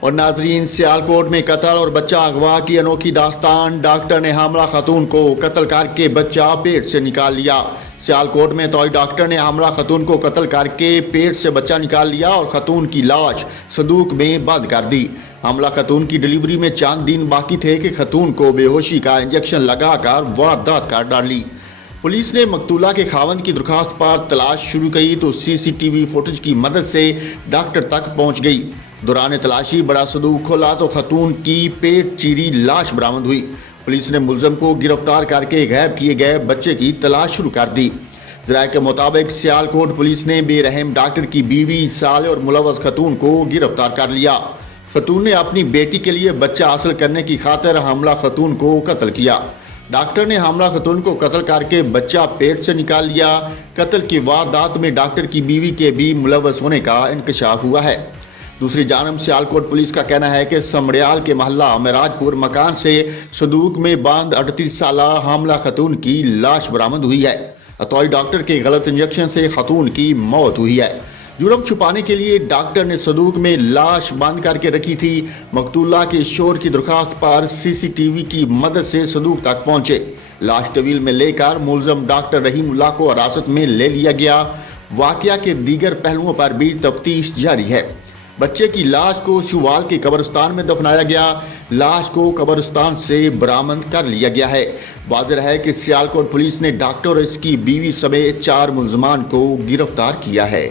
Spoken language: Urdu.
اور ناظرین، سیالکوٹ میں قتل اور بچہ اغوا کی انوکھی داستان۔ ڈاکٹر نے حاملہ خاتون کو قتل کر کے بچہ پیٹ سے نکال لیا۔ سیالکوٹ میں توئی ڈاکٹر نے حاملہ خاتون کو قتل کر کے پیٹ سے بچہ نکال لیا اور خاتون کی لاش صندوق میں بند کر دی۔ حاملہ خاتون کی ڈیلیوری میں چند دن باقی تھے کہ خاتون کو بے ہوشی کا انجیکشن لگا کر واردات کر ڈالی۔ پولیس نے مقتولہ کے خاوند کی درخواست پر تلاش شروع کی تو سی سی ٹی وی فوٹیج کی مدد سے ڈاکٹر تک پہنچ گئی۔ دوران تلاشی بڑا صندوق کھولا تو خاتون کی پیٹ چیری لاش برآمد ہوئی۔ پولیس نے ملزم کو گرفتار کر کے غائب کیے گئے بچے کی تلاش شروع کر دی۔ ذرائع کے مطابق سیالکوٹ پولیس نے بے رحم ڈاکٹر کی بیوی سالے اور ملوث خاتون کو گرفتار کر لیا۔ خاتون نے اپنی بیٹی کے لیے بچہ حاصل کرنے کی خاطر حاملہ خاتون کو قتل کیا۔ ڈاکٹر نے حاملہ خاتون کو قتل کر کے بچہ پیٹ سے نکال لیا۔ قتل کی واردات میں ڈاکٹر کی بیوی کے بھی ملوث ہونے کا انکشاف ہوا ہے۔ دوسری جانب سیالکوٹ پولیس کا کہنا ہے کہ سمڑیال کے محلہ معراج پور مکان سے صندوق میں بند 38 سالہ حاملہ خاتون کی لاش برآمد ہوئی ہے۔ توئی ڈاکٹر کے غلط انجیکشن سے خاتون کی موت ہوئی ہے۔ جرم چھپانے کے لیے ڈاکٹر نے صندوق میں لاش بند کر کے رکھی تھی۔ مقتولہ کے شوہر کی درخواست پر سی سی ٹی وی کی مدد سے صندوق تک پہنچے۔ لاش طویل میں لے کر ملزم ڈاکٹر رحیم اللہ کو حراست میں لے لیا گیا۔ واقعہ کے دیگر پہلوؤں پر بھی تفتیش جاری ہے۔ بچے کی لاش کو شوال کے قبرستان میں دفنایا گیا۔ لاش کو قبرستان سے برآمد کر لیا گیا ہے۔ واضح ہے کہ سیالکوٹ پولیس نے ڈاکٹر اور اس کی بیوی سمیت 4 ملزمان کو گرفتار کیا ہے۔